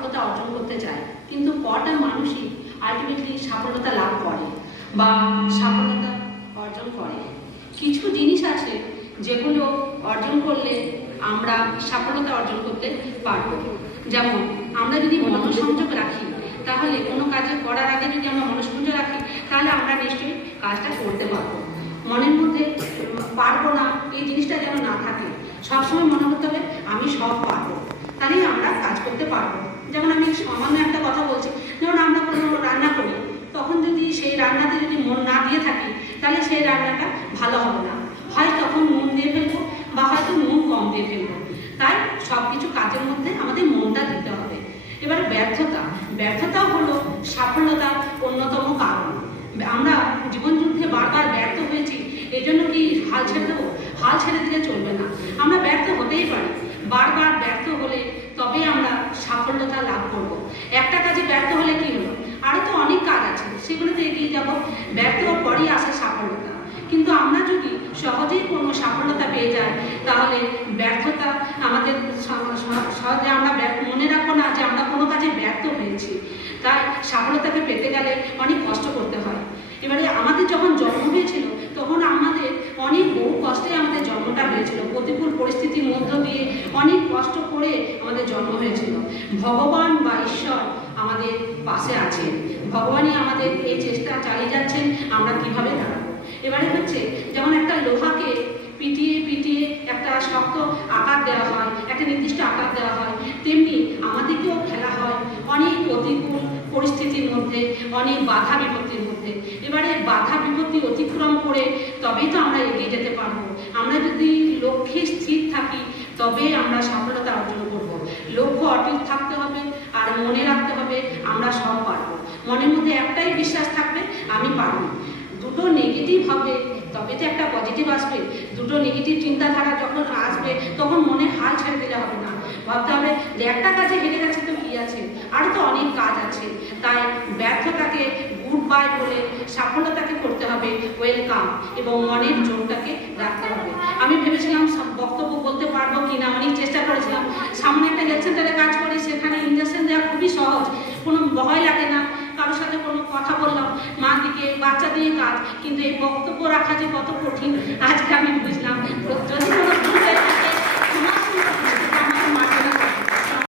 সফলতা অর্জন করতে চায়, কিন্তু কটা মানুষই আলটিমেটলি সফলতা লাভ করে বা সফলতা অর্জন করে? কিছু জিনিস আছে যেগুলো অর্জন করলে আমরা সফলতা অর্জন করতে পারবো। যেমন আমরা যদি মনোসংযোগ রাখি, তাহলে কোনো কাজে করার আগে যদি আমরা মনোসংযোগ রাখি, তাহলে আমরা নিশ্চয়ই কাজটা করতে পারবো। মনের মধ্যে পারবো না এই জিনিসটা যেন না থাকে, সবসময় মনে করতে হবে আমি সব পারবো, তাহলেই আমরা কাজ করতে পারবো। যেমন আমি সামান্য একটা কথা বলছি, যেমন আমরা কোনো রান্না করি, তখন যদি সেই রান্নাতে যদি মন না দিয়ে থাকি, তাহলে সেই রান্নাটা ভালো হবে না, হয় তখন নুন দিয়ে ফেলবো বা হয়তো নুন কম দিয়ে ফেলবো। তাই সব কিছু কাজের মধ্যে আমাদের মনটা দিতে হবে। এবারে ব্যর্থতাও হলো সাফল্যতার অন্যতম কারণ। আমরা জীবন যুদ্ধে বারবার ব্যর্থ হয়েছি, এই জন্য কি হাল ছেড়ে দেবো? হাল ছেড়ে দিলে চলবে না, আমরা ব্যর্থ হতেই পারি। বারবার ব্যর্থ হলে তবে আমরা সাফল্যতা লাভ করব। একটা কাজে ব্যর্থ হলে কি হলো, আরও তো অনেক কাজ আছে, সেগুলোতে এগিয়ে যাব, ব্যর্থ হওয়ার পরই আসে সাফল্যতা। কিন্তু আমরা যদি সহজেই কোনো সাফল্যতা পেয়ে যাই, তাহলে ব্যর্থতা আমাদের সহজে আমরা মনে রাখবো না যে আমরা কোনো কাজে ব্যর্থ হয়েছি। তাই সফলতাকে পেতে গেলে অনেক কষ্ট করতে হয়। এবারে আমাদের যখন জন্ম হয়েছিল, তখন আমাদের অনেক বহু কষ্টে আমাদের জন্মটা হয়েছিল, প্রতিকূল পরিস্থিতির মধ্য দিয়ে অনেক কষ্ট করে আমাদের জন্ম হয়েছিল। ভগবান বা ঈশ্বর আমাদের পাশে আছেন, ভগবানই আমাদের এই চেষ্টা চালিয়ে যাচ্ছেন আমরা কিভাবে দাঁড়াবো। এবারে হচ্ছে যেমন একটা লোহাকে পিটিয়ে পিটিয়ে একটা শক্ত আকার দেওয়া হয়, একটা নির্দিষ্ট আকার দেওয়া হয়, তেমনি আমাদেরকেও ফেলা হয় অনেক প্রতিকূল পরিস্থিতির মধ্যে, অনেক বাধা বিপত্তির মধ্যে। এবারে বাধা বিপত্তি অতিক্রম করে তবেই তো আমরা এগিয়ে যেতে পারবো। আমরা যদি লক্ষ্যে স্থির থাকি, তবে আমরা সফলতা অর্জন করব। লক্ষ্য অটুট থাকতে হবে, আর মনে রাখতে হবে আমরা সব পারবো। মনের মধ্যে একটাই বিশ্বাস থাকবে, আমি পারবো। দুটো নেগেটিভ হবে তবে তো একটা পজিটিভ আসবে। দুটো নেগেটিভ চিন্তাধারা যখন আসবে, তখন মনে হাল ছেড়ে দিলে হবে না, ভাবতে হবে যে একটা কাজে হেরে গেছে তো কি আছে, আরও তো অনেক কাজ আছে। তাই ব্যর্থতাকে গুড বাই বলে সাফল্যতাকে করতে হবে ওয়েলকাম, এবং মনের জোরটাকে রাখতে হবে। আমি ভেবেছিলাম বক্তব্য বলতে পারবো কি না, অনেক চেষ্টা করেছিলাম। সামনে একটা হেলথ সেন্টারে কাজ করি, সেখানে ইঞ্জেকশন দেওয়া খুবই সহজ, কোনো ভয় লাগে না। কারোর সাথে কোনো কথা বললাম, মা দিকে বাচ্চা দিয়ে কাজ, কিন্তু এই বক্তব্য রাখা যে কত কঠিন আজকে আমি বুঝলাম। যদি কোনো